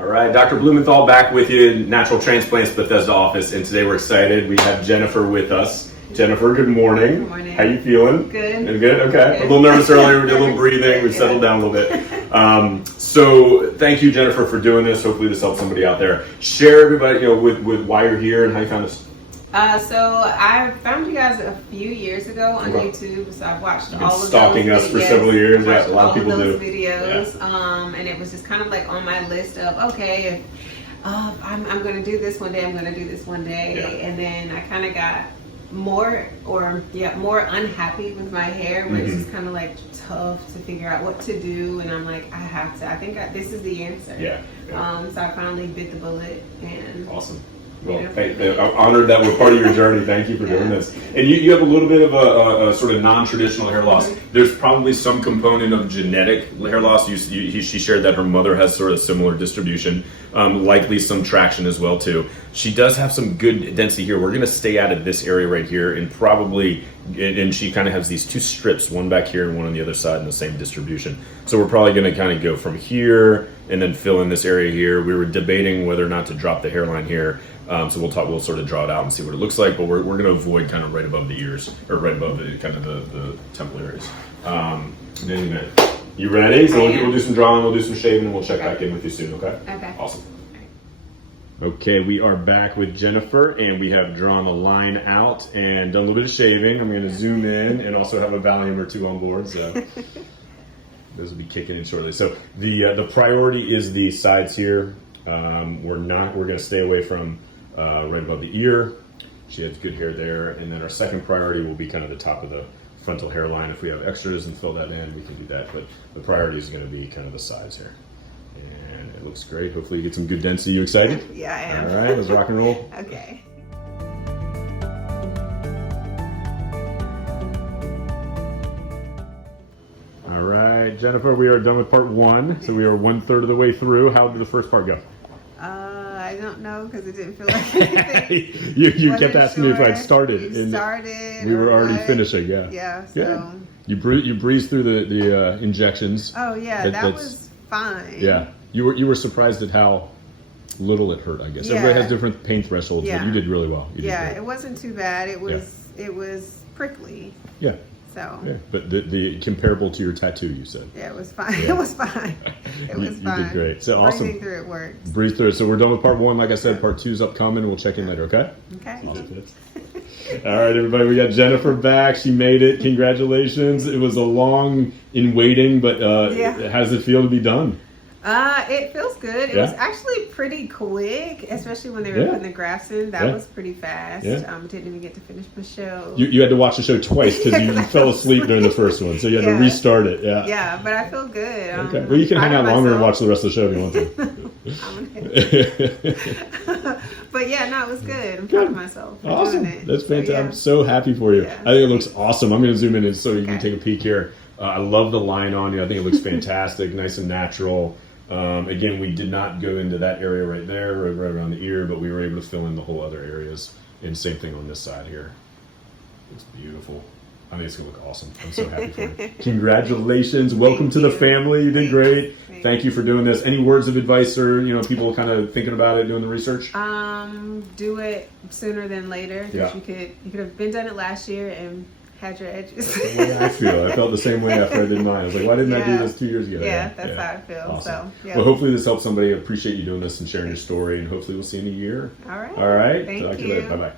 All right, Dr. Blumenthal back with you in Natural Transplants Bethesda office, and today we're excited. We have Jennifer with us. Jennifer, good morning. Good morning. How you feeling? Good. Good? Okay. A little nervous earlier. We did a little breathing. We've settled down a little bit. So thank you, Jennifer, for doing this. Hopefully this helps somebody out there. Share everybody, with why you're here and how you found us. So I found you guys a few years ago on YouTube. So I've watched all of those stalking us for several years. Yeah, a lot of people do. Videos. Yeah. And it was just kind of like on my list of, okay, if, I'm going to do this one day, I'm going to do this one day. Yeah. And then I kind of got more unhappy with my hair, which is kind of like tough to figure out what to do. And I'm like, I think this is the answer. Yeah. So I finally bit the bullet. And awesome. Well, I'm honored that we're part of your journey. Thank you for doing this. And you have a little bit of a sort of non-traditional hair loss. There's probably some component of genetic hair loss. She shared that her mother has sort of similar distribution, likely some traction as well too. She does have some good density here. We're going to stay out of this area right here and she kind of has these two strips, one back here and one on the other side in the same distribution. So we're probably going to kind of go from here and then fill in this area here. We were debating whether or not to drop the hairline here. So we'll sort of draw it out and see what it looks like, but we're going to avoid kind of right above the ears, or right above the kind of the temple areas. You ready? So we'll do some drawing, we'll do some shaving, and we'll check back in with you soon, okay? Okay. Awesome. Okay, we are back with Jennifer, and we have drawn a line out and done a little bit of shaving. I'm going to zoom in and also have a Valium or two on board, so those will be kicking in shortly. So the priority is the sides here. We're going to stay away from right above the ear. She has good hair there. And then our second priority will be kind of the top of the frontal hairline. If we have extras and fill that in, we can do that. But the priority is going to be kind of the sides here. And it looks great. Hopefully you get some good density. You excited? Yeah, I am. All right, let's rock and roll. Okay. All right, Jennifer, we are done with part one. So we are 1/3 of the way through. How did the first part go? I don't know, because it didn't feel like anything. you kept asking me if I'd started. We were already finishing, yeah. Yeah, so. Yeah. You breezed through the injections. Oh, yeah, that was fine. Yeah. You were surprised at how little it hurt, I guess. Yeah. Everybody has different pain thresholds, but you did really well. It wasn't too bad. It was prickly. Yeah. So. Yeah. But the comparable to your tattoo, you said. Yeah, it was fine. Yeah. It was fine. It was fine. You did great. So awesome. Breathing through it works. Breathe through it. So we're done with part one. Like I said, part two's upcoming. We'll check in later, okay? Okay. Awesome. All right, everybody, we got Jennifer back. She made it. Congratulations. It was a long in waiting, but how does it feel to be done? It feels good. It was actually pretty quick, especially when they were putting the grafts in. That was pretty fast. Didn't even get to finish my show. You had to watch the show twice because you fell asleep during the first one, so you had to restart it. Yeah. Yeah, but I feel good. Okay. Well, you can hang out longer and watch the rest of the show if you want to. But yeah, no, it was good. I'm proud of myself. Awesome. That's fantastic. I'm so happy for you. I think it looks awesome. I'm going to zoom in so you can take a peek here. I love the line on you. I think it looks fantastic, nice and natural. Again, we did not go into that area right there, right around the ear, but we were able to fill in the whole other areas. And same thing on this side here. It's beautiful. I think it's going to look awesome. I'm so happy for you. Congratulations. Welcome to the family. You did great. Thank you for doing this. Any words of advice or, people kind of thinking about it, doing the research? Do it sooner than later. Yeah. You could have been done it last year and had your edges. I felt the same way after I did mine. I was like, why didn't I do this 2 years ago? Yeah, that's how I feel. Awesome. So, well, hopefully this helps somebody. I appreciate you doing this and sharing your story, and hopefully we'll see you in a year. All right. All right. Thank Talk to you later. Bye-bye.